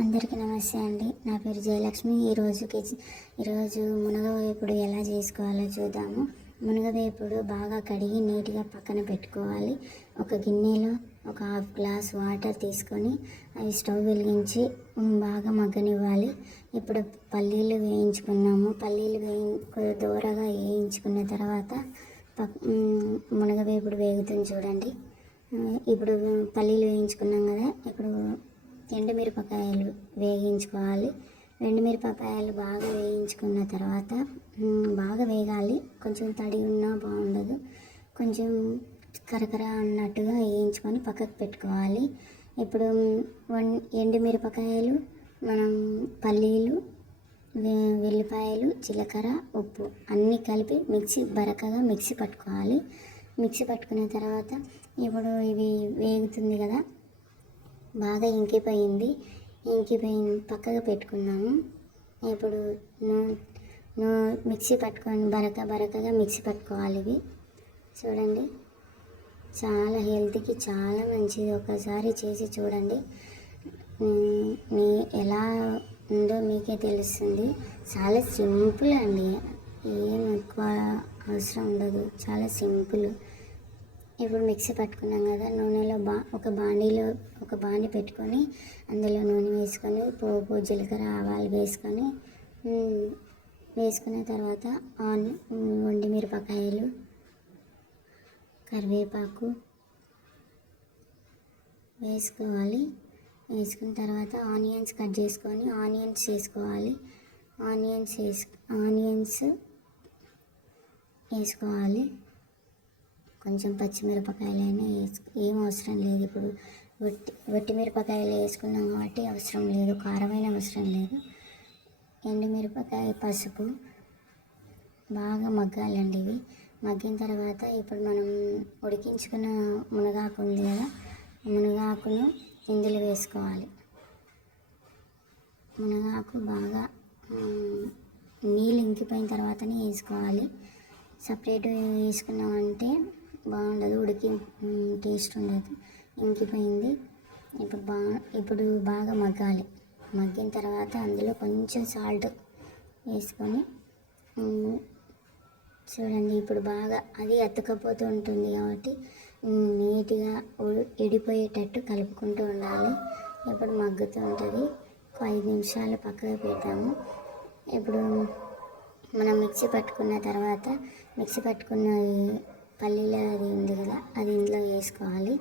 అందరికీ నమస్తే అండి. నా పేరు జయలక్ష్మి. ఈరోజు కిచెన్ ఈరోజు మునగవేపుడు ఎలా చేసుకోవాలో చూద్దాము. మునగవేపుడు బాగా కడిగి నీట్గా పక్కన పెట్టుకోవాలి. ఒక గిన్నెలో ఒక హాఫ్ గ్లాస్ వాటర్ తీసుకొని అవి స్టవ్ వెలిగించి బాగా మగ్గనివ్వాలి. ఇప్పుడు పల్లీలు వేయించుకున్నాము. పల్లీలు వేయి దూరగా వేయించుకున్న తర్వాత పక్ మునగవేపుడు వేగుతుంది చూడండి. ఇప్పుడు పల్లీలు వేయించుకున్నాం కదా. ఇప్పుడు ఎండుమిరపకాయలు వేగించుకోవాలి ఎండుమిరపకాయలు బాగా వేయించుకున్న తర్వాత బాగా వేగాలి. కొంచెం తడి ఉన్నా బాగుండదు. కొంచెం కరకర అన్నట్టుగా వేయించుకొని పక్కకు పెట్టుకోవాలి. ఇప్పుడు వన్ ఎండుమిరపకాయలు మనం పల్లీలు వెల్లిపాయలు జీలకర్ర ఉప్పు అన్నీ కలిపి మిక్సీ బరకగా మిక్సీ పట్టుకోవాలి. మిక్సీ పట్టుకున్న తర్వాత ఇప్పుడు ఇవి వేగుతుంది కదా బాగా ఇంకిపోయింది. ఇంకిపోయింది పక్కగా పెట్టుకున్నాము. ఇప్పుడు నూ నూ మిక్సీ పట్టుకొని బరక బరకగా మిక్సీ పట్టుకోవాలి ఇవి. చూడండి. చాలా హెల్త్కి చాలా మంచిది. ఒకసారి చేసి చూడండి. మీ ఎలా ఉందో మీకే తెలుస్తుంది. చాలా సింపుల్ అండి. ఏం ఎక్కువ అవసరం ఉండదు. చాలా సింపుల్. ఇప్పుడు మిక్సీ పట్టుకున్నాం కదా నూనెలో బా ఒక బాండీలో ఒక పెట్టుకొని అందులో నూనె వేసుకొని పోపు జీలకర్ర ఆవాలు వేసుకొని వేసుకున్న తర్వాత ఆన్ వండి మిరపకాయలు కరివేపాకు వేసుకోవాలి. వేసుకున్న తర్వాత ఆనియన్స్ కట్ చేసుకొని ఆనియన్స్ వేసుకోవాలి. ఆనియన్స్ వేసు ఆనియన్స్ వేసుకోవాలి. కొంచెం పచ్చిమిరపకాయలైనా వేసుకో ఏం అవసరం లేదు ఇప్పుడు. వట్టి వట్టి మిరపకాయలు వేసుకున్నాం కాబట్టి అవసరం లేదు కారమైన అవసరం లేదు. ఎండుమిరపకాయ పసుపు బాగా మగ్గాలండి ఇవి. మగ్గిన తర్వాత ఇప్పుడు మనం ఉడికించుకున్న మునగాకు ఉంది కదా మునగాకును ఇందులో వేసుకోవాలి. మునగాకు బాగా నీళ్ళు ఇంకిపోయిన తర్వాతనే వేసుకోవాలి. సపరేట్ వేసుకున్నామంటే బాగుండదు ఉడికి టేస్ట్ ఉండదు. ఇంకిపోయింది ఇప్పుడు బా ఇప్పుడు బాగా మగ్గాలి. మగ్గిన తర్వాత అందులో కొంచెం సాల్ట్ వేసుకొని చూడండి ఇప్పుడు బాగా అది అతుకపోతూ ఉంటుంది కాబట్టి నీట్గా ఎడిపోయేటట్టు కలుపుకుంటూ ఉండాలి. ఇప్పుడు మగ్గుతూ ఉంటుంది. ఒక ఐదు నిమిషాలు పక్కకు పెడతాము. ఇప్పుడు మనం మిక్సీ పట్టుకున్న తర్వాత మిక్సీ పట్టుకున్న పల్లీల అది ఉంది కదా అది ఇందులో వేసుకోవాలి.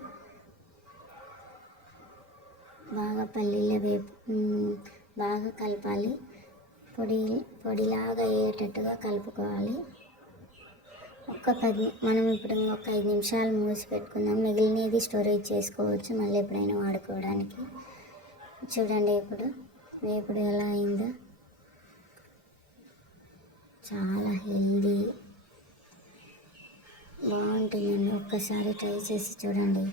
బాగా పల్లీల వేపు బాగా కలపాలి. పొడి పొడిలాగా అయ్యేటట్టుగా కలుపుకోవాలి. ఒక్క పది మనం ఇప్పుడు ఒక ఐదు నిమిషాలు మూసి పెట్టుకుందాం. మిగిలినది స్టోరేజ్ చేసుకోవచ్చు మళ్ళీ ఎప్పుడైనా వాడుకోవడానికి. చూడండి ఇప్పుడు వేపుడు ఎలా అయిందో. చాలా హెల్దీ. బాగుంటుందండి. ఒక్కసారి ట్రై చేసి చూడండి.